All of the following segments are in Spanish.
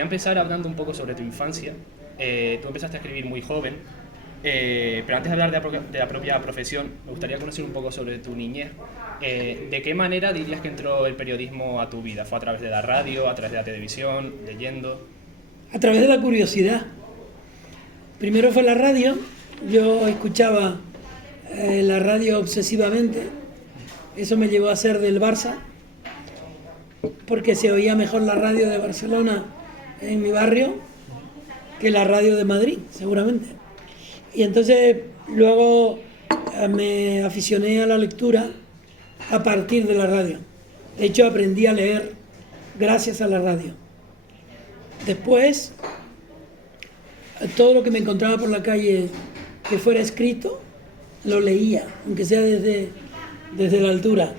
quería empezar hablando un poco sobre tu infancia. Tú empezaste a escribir muy joven, pero antes de hablar de la propia profesión, me gustaría conocer un poco sobre tu niñez. ¿De qué manera dirías que entró el periodismo a tu vida? ¿Fue a través de la radio, a través de la televisión, leyendo? A través de la curiosidad. Primero fue la radio, yo escuchaba la radio obsesivamente, eso me llevó a ser del Barça, porque se oía mejor la radio de Barcelona en mi barrio que la radio de Madrid, seguramente. Y entonces luego me aficioné a la lectura a partir de la radio. De hecho, aprendí a leer gracias a la radio. Después, todo lo que me encontraba por la calle que fuera escrito, lo leía, aunque sea desde la altura,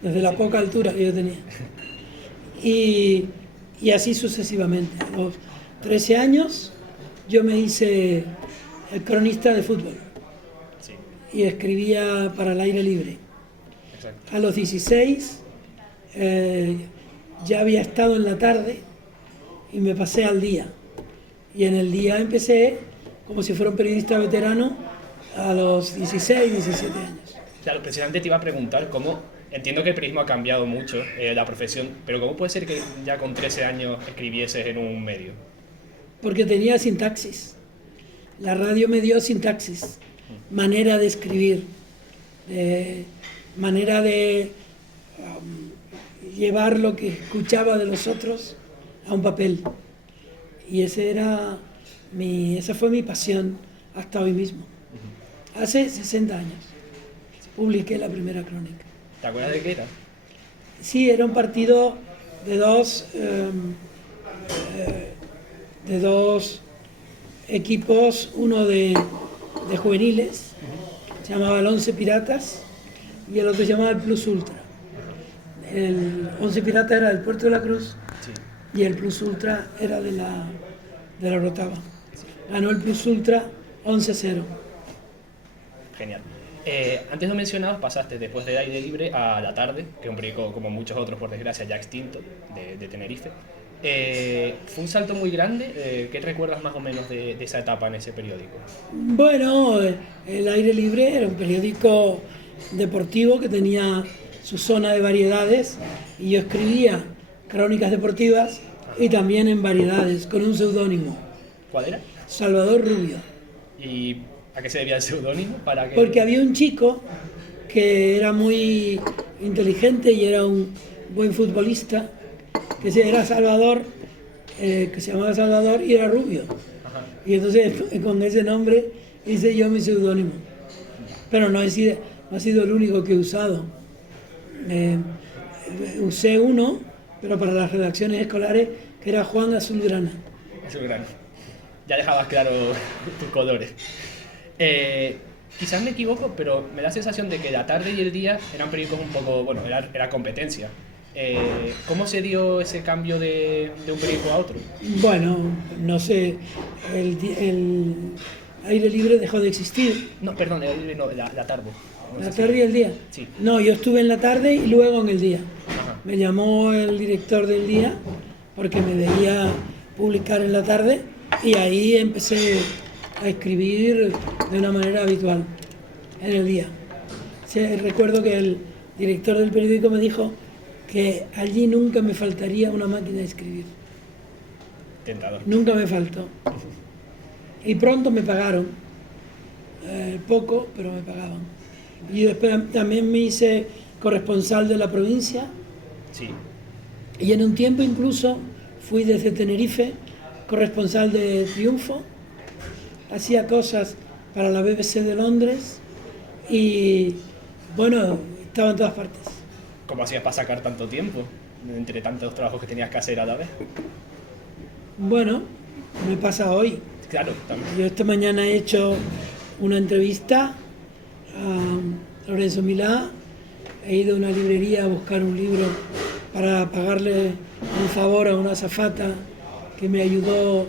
desde la poca altura que yo tenía. Y así sucesivamente. A los 13 años yo me hice el cronista de fútbol y escribía para el aire libre. Exacto. A los 16 ya había estado en la tarde y me pasé al día. Y en el día empecé como si fuera un periodista veterano a los 16, 17 años. Claro, precisamente te iba a preguntar cómo, entiendo que el periodismo ha cambiado mucho, la profesión, pero ¿cómo puede ser que ya con 13 años escribieses en un medio? Porque tenía sintaxis. La radio me dio sintaxis, manera de escribir, manera de llevar lo que escuchaba de los otros a un papel. Y esa fue mi pasión hasta hoy mismo. Hace 60 años publiqué la primera crónica. ¿Te acuerdas de qué era? Sí, era un partido de dos equipos, uno de juveniles, se llamaba el Once Piratas, y el otro se llamaba el Plus Ultra. El Once Piratas era del Puerto de la Cruz, sí, y el Plus Ultra era de la Orotava. Sí. Ganó el Plus Ultra 11-0. Genial. Antes lo mencionabas, pasaste después del aire libre a La Tarde, que es un periódico como muchos otros, por desgracia, ya extinto, de Tenerife. ¿Fue un salto muy grande? ¿Qué recuerdas más o menos de esa etapa en ese periódico? Bueno, el Aire Libre era un periódico deportivo que tenía su zona de variedades y yo escribía crónicas deportivas y también en variedades, con un seudónimo. ¿Cuál era? Salvador Rubio. ¿Y a qué se debía el seudónimo? Porque había un chico que era muy inteligente y era un buen futbolista, que era Salvador, que se llamaba Salvador y era rubio. Ajá. Y entonces con ese nombre hice yo mi seudónimo. Pero no ha sido el único que he usado. Usé uno, pero para las redacciones escolares, que era Juan Azulgrana. Azulgrana. Ya dejabas claro tus colores. Quizás me equivoco, pero me da la sensación de que La Tarde y El Día eran periódicos un poco, bueno, era competencia. ¿Cómo se dio ese cambio de un periódico a otro? Bueno, no sé, el Aire Libre dejó de existir. No, perdón, el Aire no, La Tarde. No, ¿La Tarde y El Día? Sí. No, yo estuve en La Tarde y luego en El Día. Ajá. Me llamó el director del Día porque me veía publicar en La Tarde y ahí empecé a escribir de una manera habitual en El Día. Recuerdo que el director del periódico me dijo que allí nunca me faltaría una máquina de escribir. Tentador. Nunca me faltó. Y pronto me pagaron. Poco, pero me pagaban. Y después también me hice corresponsal de la provincia. Sí. Y en un tiempo incluso fui desde Tenerife corresponsal de Triunfo. Hacía cosas para la BBC de Londres y, bueno, estaba en todas partes. ¿Cómo hacías para sacar tanto tiempo entre tantos trabajos que tenías que hacer a la vez? Bueno, me pasa hoy. Claro, también. Yo esta mañana he hecho una entrevista a Lorenzo Milá, he ido a una librería a buscar un libro para pagarle un favor a una azafata que me ayudó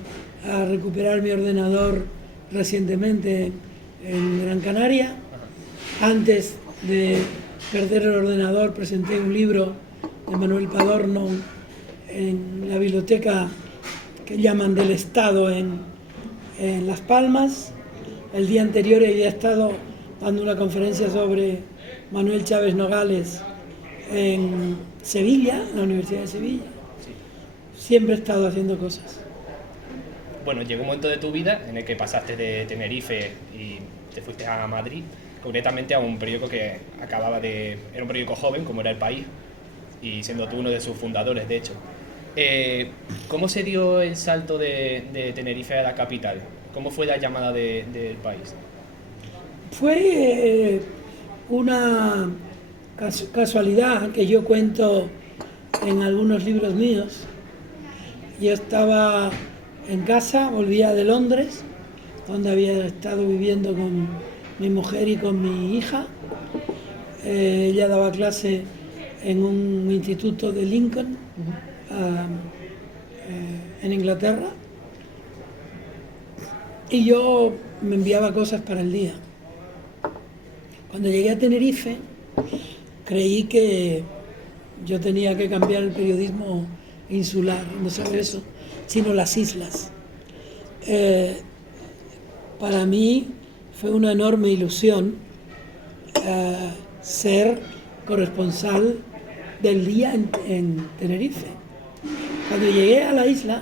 a recuperar mi ordenador recientemente en Gran Canaria. Antes de perder el ordenador presenté un libro de Manuel Padorno en la biblioteca que llaman del Estado en Las Palmas. El día anterior había estado dando una conferencia sobre Manuel Chávez Nogales en Sevilla, en la Universidad de Sevilla. Siempre he estado haciendo cosas. Bueno, llegó un momento de tu vida en el que pasaste de Tenerife y te fuiste a Madrid, concretamente a un periódico que era un periódico joven, como era El País, y siendo tú uno de sus fundadores, de hecho. ¿Cómo se dio el salto de Tenerife a la capital? ¿Cómo fue la llamada del País? Fue una casualidad que yo cuento en algunos libros míos. Yo estaba en casa, volvía de Londres, donde había estado viviendo con mi mujer y con mi hija. Ella daba clase en un instituto de Lincoln, en Inglaterra, y yo me enviaba cosas para el día. Cuando llegué a Tenerife, creí que yo tenía que cambiar el periodismo insular, no solo eso, sino las islas. Para mí fue una enorme ilusión ser corresponsal del día en Tenerife. Cuando llegué a la isla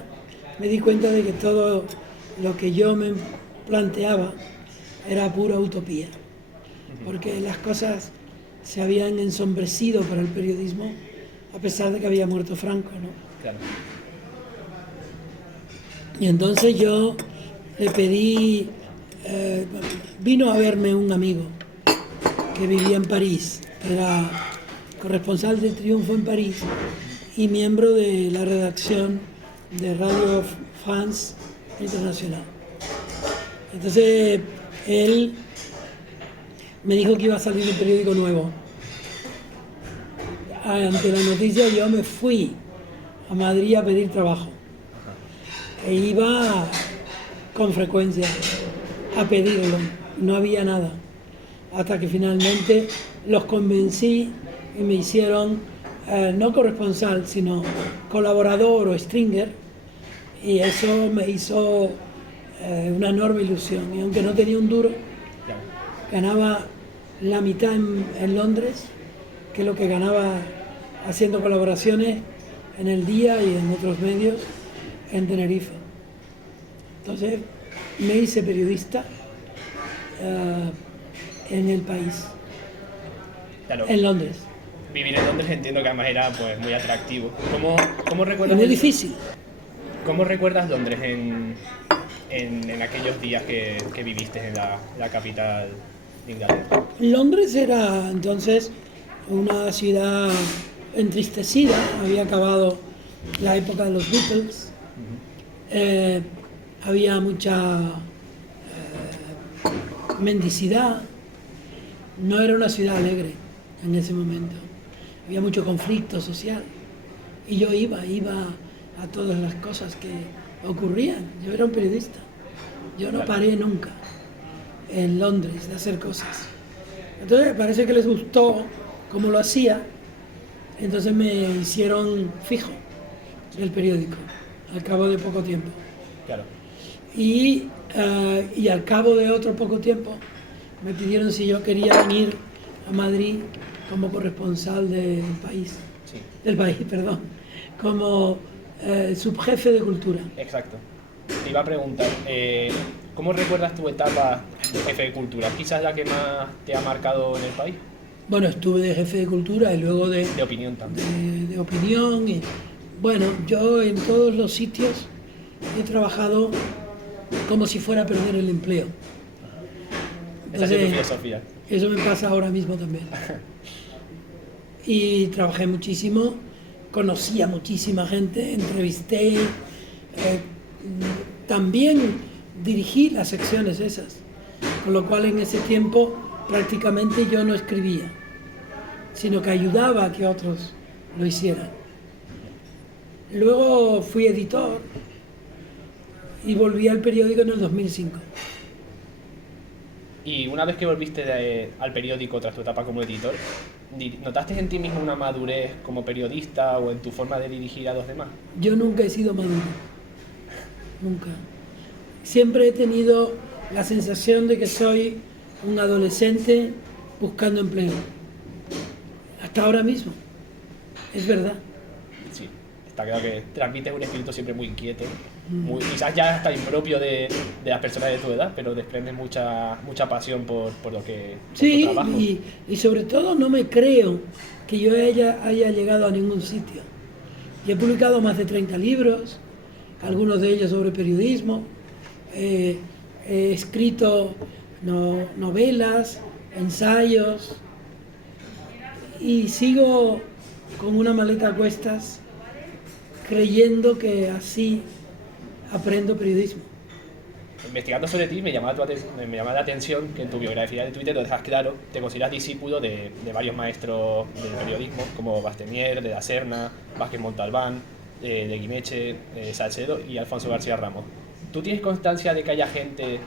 me di cuenta de que todo lo que yo me planteaba era pura utopía, porque las cosas se habían ensombrecido para el periodismo a pesar de que había muerto Franco, ¿no? Claro. Y entonces yo le pedí, vino a verme un amigo que vivía en París, era corresponsal de Triunfo en París y miembro de la redacción de Radio France Internacional. Entonces él me dijo que iba a salir un periódico nuevo. Ante la noticia yo me fui a Madrid a pedir trabajo. E iba con frecuencia a pedirlo, no había nada. Hasta que finalmente los convencí y me hicieron no corresponsal, sino colaborador o stringer, y eso me hizo una enorme ilusión. Y aunque no tenía un duro, ganaba la mitad en Londres que lo que ganaba haciendo colaboraciones en El Día y en otros medios en Tenerife. Entonces me hice periodista en El País, Claro. en Londres. Vivir en Londres entiendo que además era pues, muy atractivo. ¿Cómo recuerdas? Muy difícil. ¿Cómo recuerdas Londres en aquellos días que viviste en la capital de Inglaterra? Londres era entonces una ciudad entristecida, había acabado la época de los Beatles, había mucha mendicidad, no era una ciudad alegre en ese momento, había mucho conflicto social y yo iba a todas las cosas que ocurrían. Yo era un periodista, yo no paré nunca en Londres de hacer cosas. Entonces parece que les gustó cómo lo hacía, entonces me hicieron fijo del periódico al cabo de poco tiempo. Claro. Y al cabo de otro poco tiempo me pidieron si yo quería venir a Madrid como corresponsal del país, Sí. del país, perdón, como subjefe de cultura. Exacto. Te iba a preguntar, ¿cómo recuerdas tu etapa de jefe de cultura? ¿Quizás la que más te ha marcado en el país? Bueno, estuve de jefe de cultura y luego De opinión también. de opinión. Y, bueno, yo en todos los sitios he trabajado como si fuera a perder el empleo. Esa es tu filosofía. Eso me pasa ahora mismo también. Y trabajé muchísimo, conocí a muchísima gente, entrevisté, también dirigí las secciones esas, con lo cual en ese tiempo prácticamente yo no escribía, sino que ayudaba a que otros lo hicieran. Luego fui editor y volví al periódico en el 2005. Y una vez que volviste al periódico tras tu etapa como editor, ¿notaste en ti mismo una madurez como periodista o en tu forma de dirigir a los demás? Yo nunca he sido maduro. nunca. Siempre he tenido la sensación de que soy un adolescente buscando empleo. Hasta ahora mismo. Es verdad. Sí, está claro que transmites un espíritu siempre muy inquieto, quizás ya hasta impropio de las personas de tu edad, pero desprendes mucha pasión por lo que por Sí, tu trabajo. y sobre todo no me creo que yo haya llegado a ningún sitio. Yo he publicado más de 30 libros, algunos de ellos sobre periodismo, he escrito novelas, ensayos, y sigo con una maleta a cuestas creyendo que así aprendo periodismo. Investigando sobre ti me llama la atención que en tu biografía de Twitter lo dejas claro, te consideras discípulo de varios maestros del periodismo, como Bastemier, de la Serna, Vázquez Montalbán, de Guimeche, Salcedo y Alfonso García Ramos. ¿Tú tienes constancia de que haya gente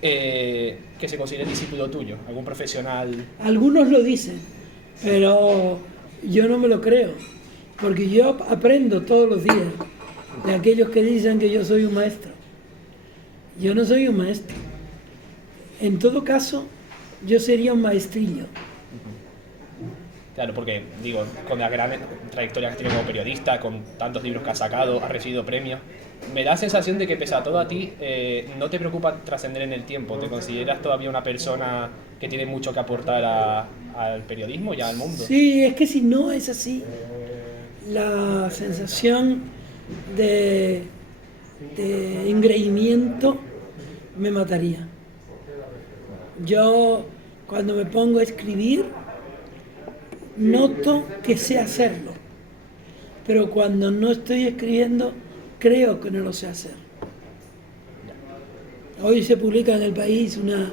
que se considere discípulo tuyo? ¿Algún profesional? Algunos lo dicen, pero yo no me lo creo, porque yo aprendo todos los días de aquellos que dicen que yo soy un maestro. Yo no soy un maestro. En todo caso, yo sería un maestrillo. Claro, porque digo, con la gran trayectoria que has tenido como periodista, con tantos libros que has sacado, has recibido premios, me da la sensación de que pese a todo a ti, no te preocupa trascender en el tiempo. ¿Te consideras todavía una persona que tiene mucho que aportar al periodismo y al mundo? Sí, es que si no es así, la sensación de engreimiento me mataría. Yo, cuando me pongo a escribir, noto que sé hacerlo, pero cuando no estoy escribiendo, creo que no lo sé hacer. Hoy se publica en El País una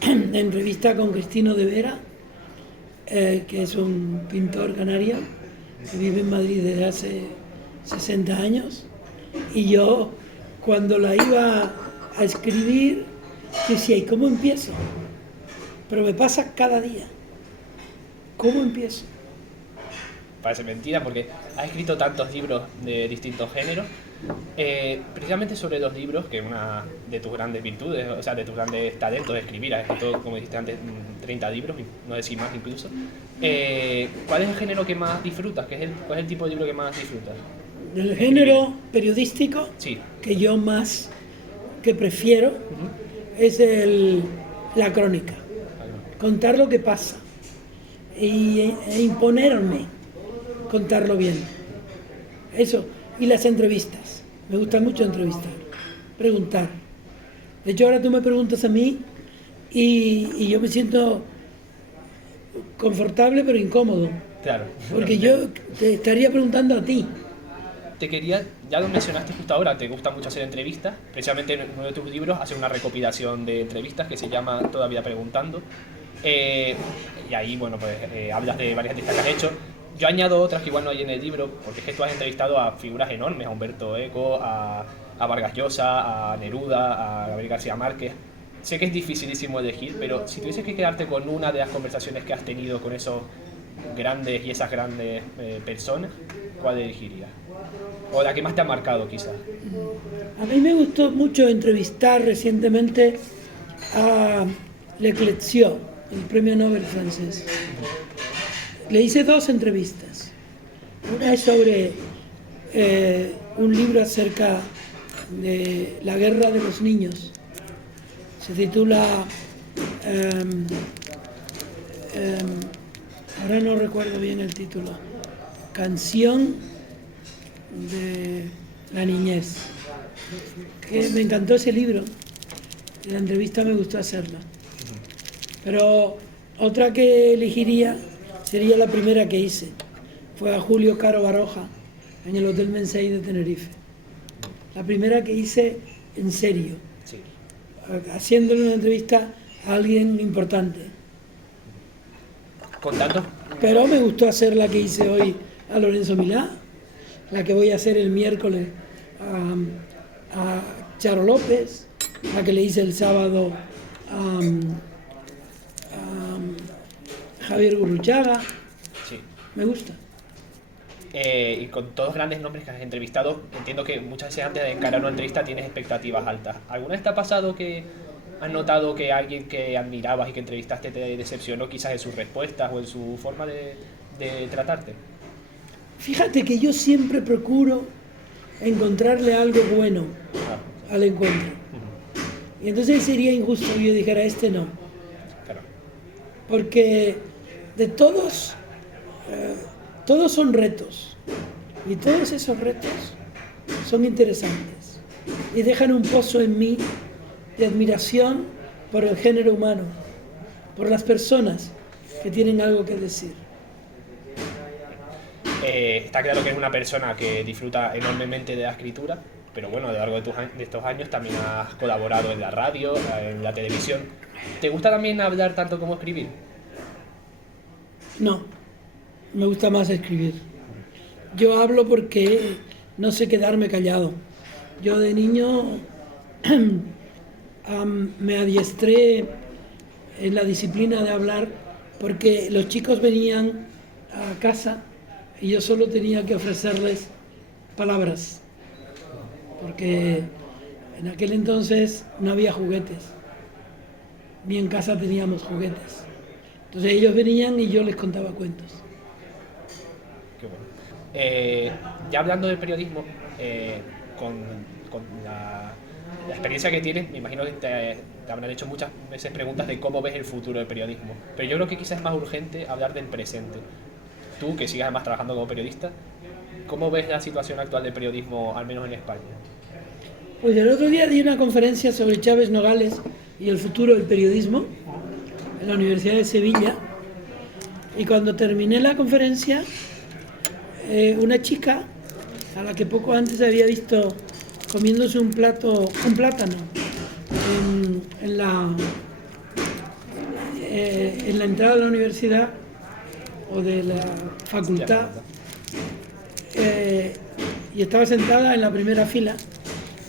entrevista con Cristino de Vera, que es un pintor canario que vive en Madrid desde hace 60 años, y yo, cuando la iba a escribir, decía, ¿y cómo empiezo? Pero me pasa cada día. ¿Cómo empiezo? Parece mentira porque has escrito tantos libros de distintos géneros, precisamente sobre los libros, que es una de tus grandes virtudes, o sea, de tus grandes talentos de escribir. Has escrito, como dijiste antes, 30 libros, no decir más incluso. ¿Cuál es el género que más disfrutas? ¿Cuál es el tipo de libro que más disfrutas? Del género periodístico, Sí. que yo más que prefiero, es la crónica. Contar lo que pasa e imponerme contarlo bien. Eso. Y las entrevistas. Me gusta mucho entrevistar, preguntar. De hecho, ahora tú me preguntas a mí y yo me siento confortable pero incómodo. Claro. Porque yo te estaría preguntando a ti. Te quería, ya lo mencionaste justo ahora, te gusta mucho hacer entrevistas. Precisamente en uno de tus libros hace una recopilación de entrevistas que se llama Todavía Preguntando. Y ahí, bueno, pues hablas de varias entrevistas que has hecho. Yo añado otras que igual no hay en el libro, porque es que tú has entrevistado a figuras enormes, a Humberto Eco, a Vargas Llosa, a Neruda, a Gabriel García Márquez. Sé que es dificilísimo elegir, pero si tuvieses que quedarte con una de las conversaciones que has tenido con esos grandes y esas grandes personas, ¿cuál elegirías? O la que más te ha marcado, quizás. A mí me gustó mucho entrevistar recientemente a Leclerc, el premio Nobel francés. Le hice 2 entrevistas. Una es sobre un libro acerca de la guerra de los niños. Se titula, ahora no recuerdo bien el título, Canción de la niñez. Que me encantó ese libro. La entrevista me gustó hacerla. Pero otra que elegiría sería la primera que hice. Fue a Julio Caro Baroja en el Hotel Mensei de Tenerife. La primera que hice en serio. Sí. Haciéndole una entrevista a alguien importante. Con tantos. Pero me gustó hacer la que hice hoy a Lorenzo Milá, la que voy a hacer el miércoles a Charo López, la que le hice el sábado a Javier Gurruchaga. Sí. Me gusta. y con todos los grandes nombres que has entrevistado, entiendo que muchas veces antes de encarar una entrevista tienes expectativas altas. ¿Alguna vez te ha pasado que has notado que alguien que admirabas y que entrevistaste te decepcionó quizás en sus respuestas o en su forma de tratarte? Fíjate que yo siempre procuro encontrarle algo bueno Ah, al encuentro. Y entonces sería injusto que yo dijera, este no. claro. Porque de todos son retos. Y todos esos retos son interesantes. Y dejan un pozo en mí de admiración por el género humano, por las personas que tienen algo que decir. Está claro que eres una persona que disfruta enormemente de la escritura, pero bueno, a lo largo de estos años también has colaborado en la radio, en la televisión. ¿Te gusta también hablar tanto como escribir? No, me gusta más escribir. Yo hablo porque no sé quedarme callado. Yo de niño me adiestré en la disciplina de hablar porque los chicos venían a casa y yo solo tenía que ofrecerles palabras, porque en aquel entonces no había juguetes, ni en casa teníamos juguetes. Entonces ellos venían y yo les contaba cuentos. Qué bueno. Ya hablando del periodismo, con la experiencia que tienes, me imagino que te habrán hecho muchas veces preguntas de cómo ves el futuro del periodismo. Pero yo creo que quizás es más urgente hablar del presente. Tú, que sigas además trabajando como periodista, ¿cómo ves la situación actual del periodismo, al menos en España? Pues el otro día di una conferencia sobre Chávez Nogales y el futuro del periodismo en la Universidad de Sevilla, y cuando terminé la conferencia, una chica a la que poco antes había visto comiéndose un plátano en la entrada de la universidad o de la facultad, y estaba sentada en la primera fila,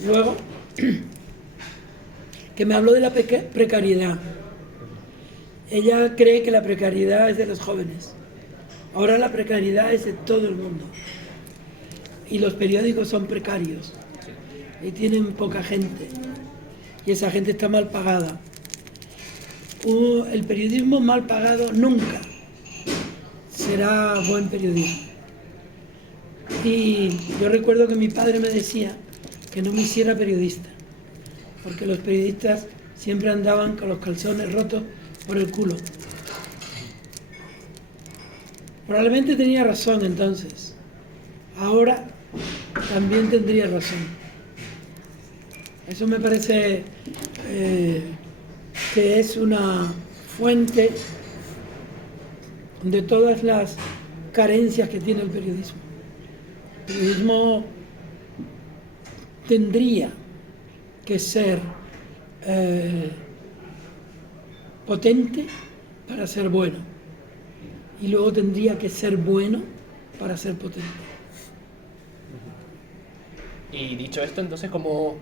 luego que me habló de la precariedad. Ella cree que la precariedad es de los jóvenes. Ahora la precariedad es de todo el mundo. Y los periódicos son precarios. Y tienen poca gente. Y esa gente está mal pagada. El periodismo mal pagado nunca será buen periodismo. Y yo recuerdo que mi padre me decía que no me hiciera periodista, porque los periodistas siempre andaban con los calzones rotos por el culo. Probablemente tenía razón entonces. Ahora también tendría razón. Eso me parece que es una fuente de todas las carencias que tiene el periodismo. El periodismo tendría que ser potente para ser bueno, y luego tendría que ser bueno para ser potente. Y dicho esto, entonces, ¿cómo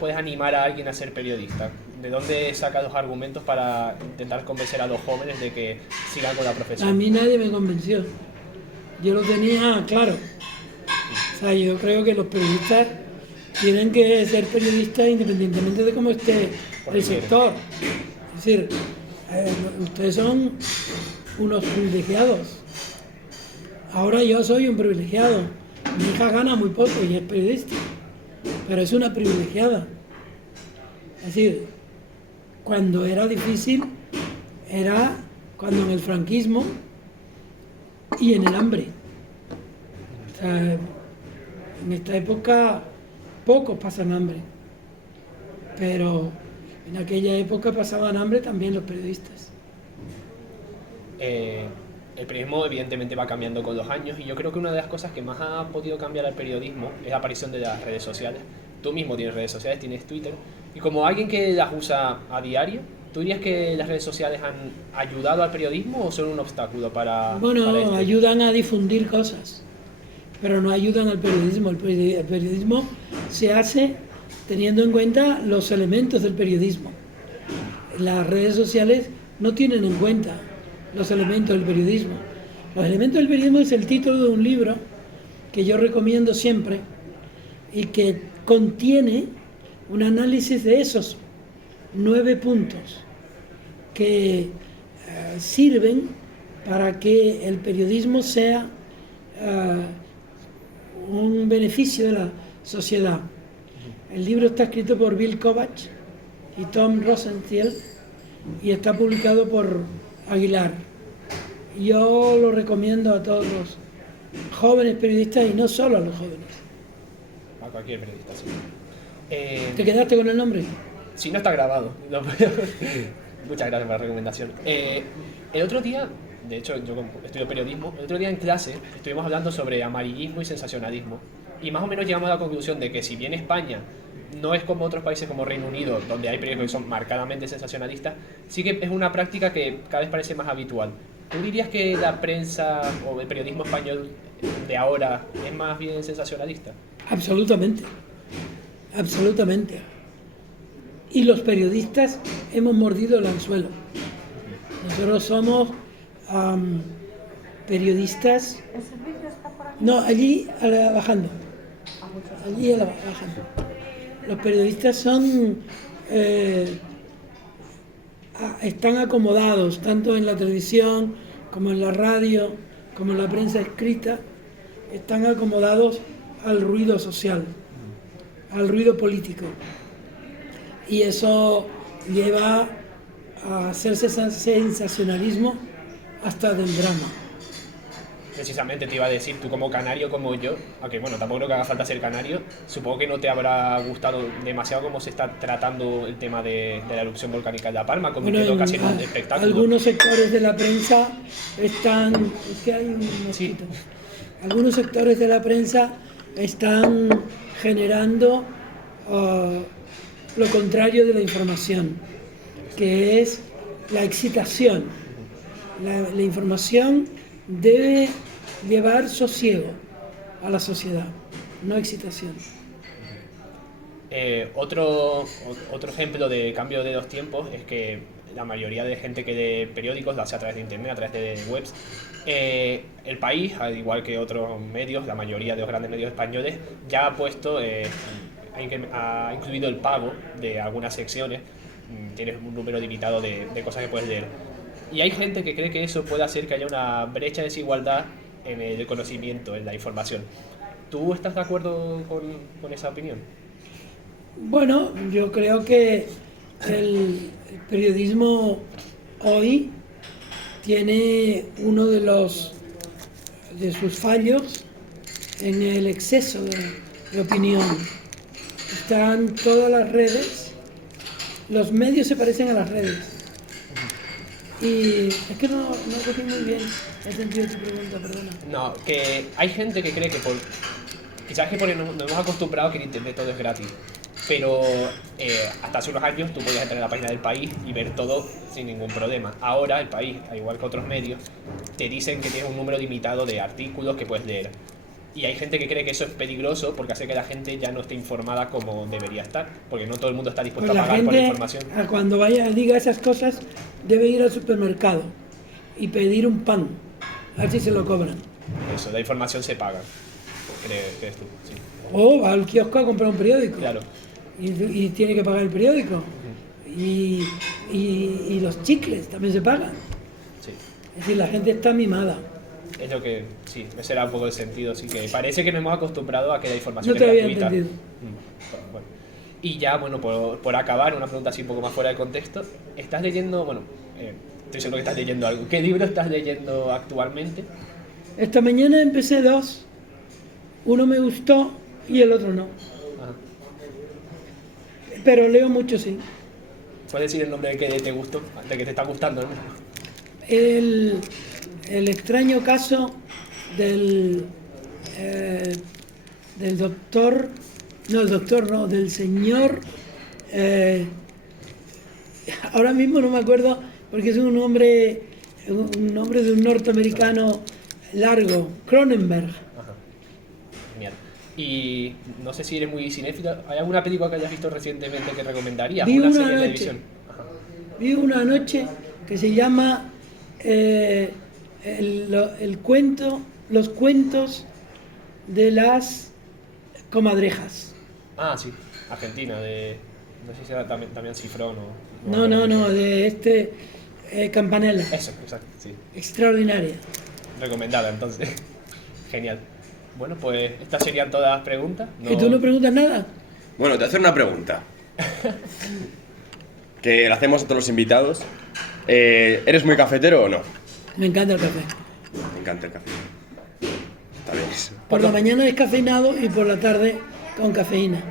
puedes animar a alguien a ser periodista? ¿De dónde sacas los argumentos para intentar convencer a los jóvenes de que sigan con la profesión? A mí nadie me convenció. Yo lo tenía claro. O sea, yo creo que los periodistas tienen que ser periodistas independientemente de cómo esté el sector. Es decir, ustedes son unos privilegiados. Ahora yo soy un privilegiado. Mi hija gana muy poco y es periodista, pero es una privilegiada. Es decir, cuando era difícil, era cuando en el franquismo y en el hambre. O sea, en esta época pocos pasan hambre, pero en aquella época pasaban hambre también los periodistas. El periodismo evidentemente va cambiando con los años, y yo creo que una de las cosas que más ha podido cambiar al periodismo es la aparición de las redes sociales. Tú mismo tienes redes sociales, tienes Twitter, y como alguien que las usa a diario, ¿tú dirías que las redes sociales han ayudado al periodismo o son un obstáculo para Bueno, ayudan a difundir cosas, pero no ayudan al periodismo. El periodismo se hace teniendo en cuenta los elementos del periodismo. Las redes sociales no tienen en cuenta los elementos del periodismo. Los elementos del periodismo es el título de un libro que yo recomiendo siempre y que contiene un análisis de esos 9 puntos que sirven para que el periodismo sea un beneficio de la sociedad. El libro está escrito por Bill Kovach y Tom Rosenthal y está publicado por Aguilar. Yo lo recomiendo a todos los jóvenes periodistas y no solo a los jóvenes. A cualquier periodista, sí. ¿Te quedaste con el nombre? Si no está grabado. No, muchas gracias por la recomendación. El otro día, de hecho yo estudio periodismo, el otro día en clase estuvimos hablando sobre amarillismo y sensacionalismo y más o menos llegamos a la conclusión de que si bien España no es como otros países como Reino Unido, donde hay periódicos que son marcadamente sensacionalistas, sí que es una práctica que cada vez parece más habitual. ¿Tú dirías que la prensa o el periodismo español de ahora es más bien sensacionalista? Absolutamente, absolutamente. Y los periodistas hemos mordido el anzuelo. Nosotros somos periodistas... No, allí bajando. Allí bajando. Los periodistas son... están acomodados, tanto en la televisión, como en la radio, como en la prensa escrita, están acomodados al ruido social, al ruido político. Y eso lleva a hacerse sensacionalismo hasta del drama. Precisamente te iba a decir, tú como canario como yo, aunque bueno, tampoco creo que haga falta ser canario, supongo que no te habrá gustado demasiado cómo se está tratando el tema de la erupción volcánica de La Palma, convirtiendo casi en un espectáculo. Algunos sectores de la prensa están... Es que hay un mosquito. Sí. Algunos sectores de la prensa están generando lo contrario de la información, que es la excitación. La información debe llevar sosiego a la sociedad, no excitación. Otro ejemplo de cambio de los tiempos es que la mayoría de gente que lee periódicos lo hace a través de internet, a través de webs. El País, al igual que otros medios, la mayoría de los grandes medios españoles, ya ha puesto, ha incluido el pago de algunas secciones. Tienes un número limitado de cosas que puedes leer. Y hay gente que cree que eso puede hacer que haya una brecha de desigualdad en el conocimiento, en la información. ¿Tú estás de acuerdo con esa opinión? Bueno, yo creo que el periodismo hoy tiene uno de sus fallos en el exceso de opinión. Están todas las redes, los medios se parecen a las redes. Y es que no cogí muy bien el sentido de tu pregunta, perdona. No, que hay gente que cree que quizás que porque nos hemos acostumbrado a que en internet todo es gratis. Pero hasta hace unos años tú podías entrar en la página del País y ver todo sin ningún problema. Ahora el País, al igual que otros medios, te dicen que tienes un número limitado de artículos que puedes leer. Y hay gente que cree que eso es peligroso porque hace que la gente ya no esté informada como debería estar, porque no todo el mundo está dispuesto a pagar por la información. Cuando diga esas cosas, debe ir al supermercado y pedir un pan, a ver si se lo cobran. Eso, la información se paga, crees tú, sí. O va al kiosco a comprar un periódico. Claro. Y tiene que pagar el periódico. Y los chicles también se pagan. Sí. Es decir, la gente está mimada. Es lo que, sí, ese era un poco el sentido, sí, que parece que nos hemos acostumbrado a que la información es gratuita. No te había entendido. Bueno. Y ya, bueno, por acabar, una pregunta así un poco más fuera de contexto, ¿estás leyendo, estoy seguro que estás leyendo algo, ¿qué libro estás leyendo actualmente? Esta mañana empecé 2, uno me gustó y el otro no. Ajá. Pero leo mucho, sí. ¿Puedes decir el nombre de que te gustó, de que te está gustando? ¿No? El extraño caso del del señor, ahora mismo no me acuerdo porque es un nombre de un norteamericano largo, Cronenberg. Ajá. Genial. Y no sé si eres muy cinéfilo, ¿hay alguna película que hayas visto recientemente que recomendarías? Vi una serie noche, de televisión. Ajá. Vi una noche que se llama el cuento, los cuentos de las comadrejas. Ah, sí, Argentina, no sé si era también Cifrón o... No, de Campanella. Eso, exacto, sí. Extraordinaria. Recomendada, entonces. Genial. Bueno, pues estas serían todas las preguntas. ¿Y tú no preguntas nada? Bueno, te voy a hacer una pregunta. Que la hacemos a todos los invitados. ¿Eres muy cafetero o no? Me encanta el café. Me encanta el café. Está bien. Por la mañana descafeinado y por la tarde con cafeína.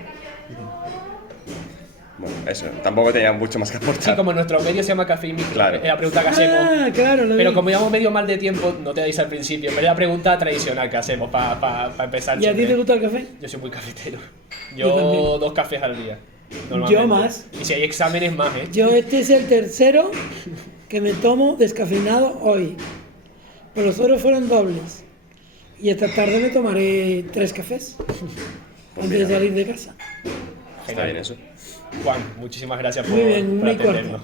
Bueno, eso, tampoco tenía mucho más que Sí, aportar. como nuestro medio se llama Café y Micro, Claro. es la pregunta que hacemos. Ah, claro, lo Pero vi. como llevamos medio mal de tiempo, no te dais al principio. Pero es la pregunta tradicional que hacemos para empezar. ¿Y a ti siempre. te gusta el café? Yo soy muy cafetero. Yo Yo también. 2 cafés al día. Normalmente. Yo más. Y si hay exámenes, más, ¿eh? Yo este es el tercero que me tomo descafeinado hoy. Pero los otros fueron dobles. Y esta tarde me tomaré 3 cafés antes de salir de casa. Está bien eso. Juan, muchísimas gracias Muy bien, por muy corto. atendernos.